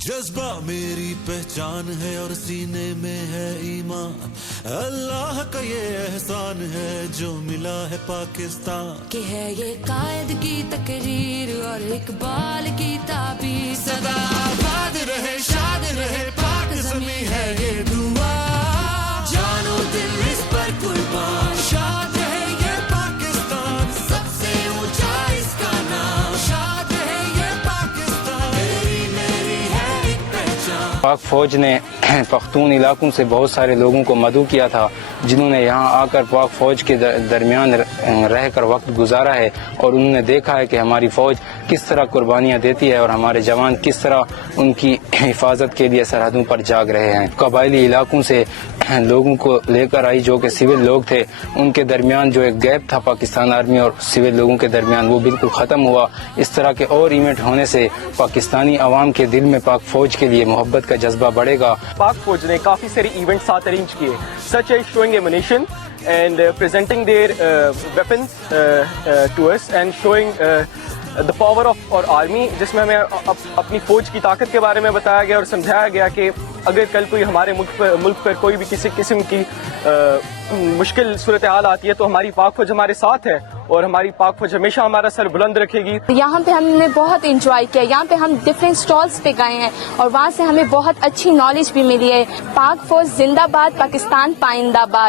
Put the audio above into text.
جذبہ میری پہچان ہے اور سینے میں ہے ایمان، اللہ کا یہ احسان ہے جو ملا ہے پاکستان، کہ ہے یہ قائد کی تقریر اور اقبال کی تعبیر، سدا آباد رہے شاد رہے پاک زمیں ہے یہ دعا، جانو دل اس پر قربان، شاد رہے یہ پاکستان، سب سے اونچا اس کا نام، شاد رہے یہ پاکستان، میری ہے ایک پہچان۔ پاک فوج نے پختون علاقوں سے بہت سارے لوگوں کو مدعو کیا تھا، جنہوں نے یہاں آ کر پاک فوج کے درمیان رہ کر وقت گزارا ہے، اور انہوں نے دیکھا ہے کہ ہماری فوج کس طرح قربانیاں دیتی ہے اور ہمارے جوان کس طرح ان کی حفاظت کے لیے سرحدوں پر جاگ رہے ہیں۔ قبائلی علاقوں سے لوگوں کو لے کر آئی جو کہ سول لوگ تھے، ان کے درمیان جو ایک گیپ تھا پاکستان آرمی اور سول لوگوں کے درمیان، وہ بالکل ختم ہوا۔ اس طرح کے اور ایونٹ ہونے سے پاکستانی عوام کے دل میں پاک فوج کے لیے محبت کا جذبہ بڑھے گا۔ پاک فوج نے کافی سارے ایونٹ ساتھ ارینج کیے، such as showing ammunition and presenting their weapons to us and showing the power of our army، جس میں ہمیں اپنی فوج کی طاقت کے بارے میں بتایا گیا اور سمجھایا گیا کہ اگر کل کوئی ہمارے ملک پر کوئی بھی کسی قسم کی مشکل صورتحال آتی ہے تو ہماری پاک فوج ہمارے ساتھ ہے، اور ہماری پاک فوج ہمیشہ ہمارا سر بلند رکھے گی۔ یہاں پہ ہم نے بہت انجوائے کیا، یہاں پہ ہم ڈفرینٹ اسٹالس پہ گئے ہیں اور وہاں سے ہمیں بہت اچھی نالج بھی ملی ہے۔ پاک فوج زندہ باد، پاکستان پائندہ باد۔